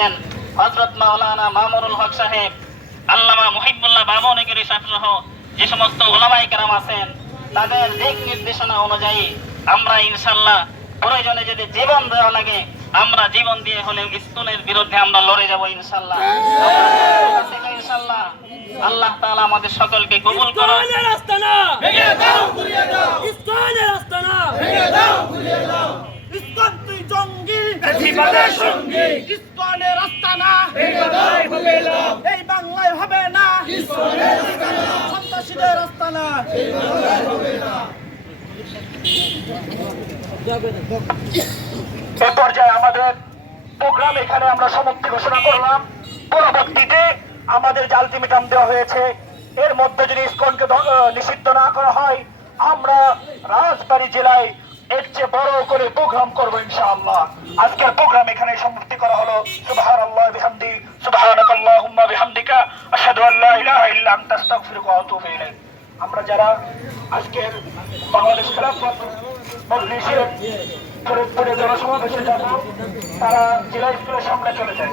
করতেন হজরত মাওলানা মামুনুল হক সাহেব আল্লামা মুহিবুল্লাহ বামনগরী সাহেব সহ যে সমস্ত ওলামাই কেরাম আছেন তাদের দিক নির্দেশনা অনুযায়ী আমরা ইনশাল্লাহ প্রয়োজনে যদি জীবন দেওয়া লাগে আমরা জীবন দিয়ে হলেও স্কুলের বিরুদ্ধে আমরা লড়ে যাব ইনশাল্লাহ ইনশাল্লাহ আল্লাহ তাআলা আমাদের সকলকে কবুল করুন বেশিবাদের সঙ্গী। ইস্কনের আস্তানা এই বাংলায় হবে না। সন্ত্রাসীদের আস্তানা এ পর্যায়ে আমাদের প্রোগ্রাম এখানে আমরা সমাপ্তি ঘোষণা করলাম। পরবর্তীতে আমাদের যে আলটিমেটাম দেওয়া হয়েছে এর মধ্যে যদি ইসকনকে নিষিদ্ধ না করা হয় আমরা রাজবাড়ী জেলায় এর চেয়ে বড় করে প্রোগ্রাম করব ইনশাআল্লাহ। আজকের প্রোগ্রাম এখানে সমাপ্তি করা হলো। সুবহানাল্লাহ, বিহামদি, সুবহানাকাল্লাহুম্মা, বিহামদিকা, আশহাদু আল্লা ইলাহা ইল্লা আনতা, আস্তাগফিরুকা ওয়া আতুবু ইলাইক। আমরা যারা আজকের বাংলাদেশ খেলাফত মজলিসের ফরিদপুরে জনসমাবেশে যাব, তারা জেলা স্কুলের সামনে চলে যায়।